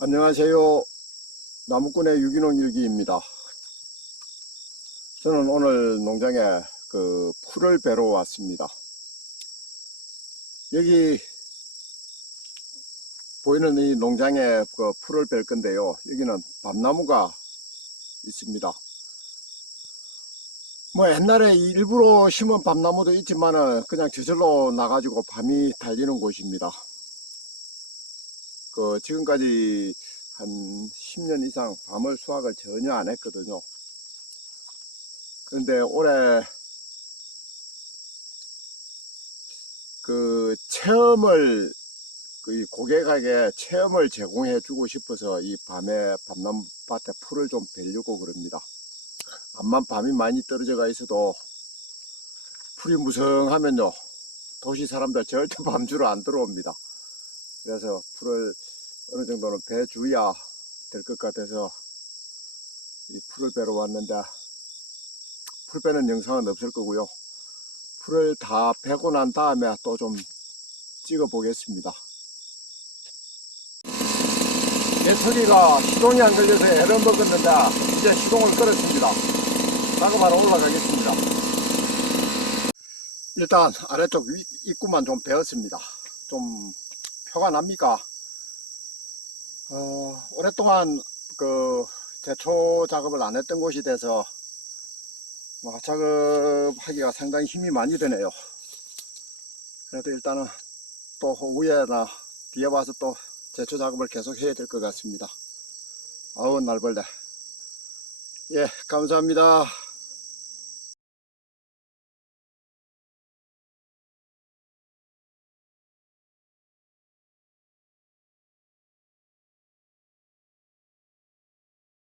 안녕하세요. 나무꾼의 유기농 일기입니다. 저는 오늘 농장에 그 풀을 베러 왔습니다. 여기 보이는 이 농장에 그 풀을 벨 건데요. 여기는 밤나무가 있습니다. 뭐 옛날에 일부러 심은 밤나무도 있지만은 그냥 저절로 나가지고 밤이 달리는 곳입니다. 그 지금까지 한 10년 이상 밤을 수확을 전혀 안 했거든요. 그런데 올해 그 체험을 그 고객에게 체험을 제공해 주고 싶어서 이 밤에 밤나무밭에 풀을 좀 베려고 그럽니다. 암만 밤이 많이 떨어져 가 있어도 풀이 무성하면요 도시 사람들 절대 밤주로 안 들어옵니다. 그래서 풀을 어느 정도는 배주야 될 것 같아서 이 풀을 베러 왔는데 풀 베는 영상은 없을 거고요. 풀을 다 베고 난 다음에 또 좀 찍어 보겠습니다. 개토리가 시동이 안 걸려서 애를 먹었는데 이제 시동을 끌었습니다. 작업하러 올라가겠습니다. 일단 아래쪽 위- 입구만 좀 베었습니다. 좀 표가 납니까? 어, 오랫동안 그 제초 작업을 안 했던 곳이 돼서 뭐 작업하기가 상당히 힘이 많이 드네요. 그래도 일단은 또 후에나 뒤에 와서 또 제초 작업을 계속 해야 될 것 같습니다. 아우 날벌레. 예, 감사합니다.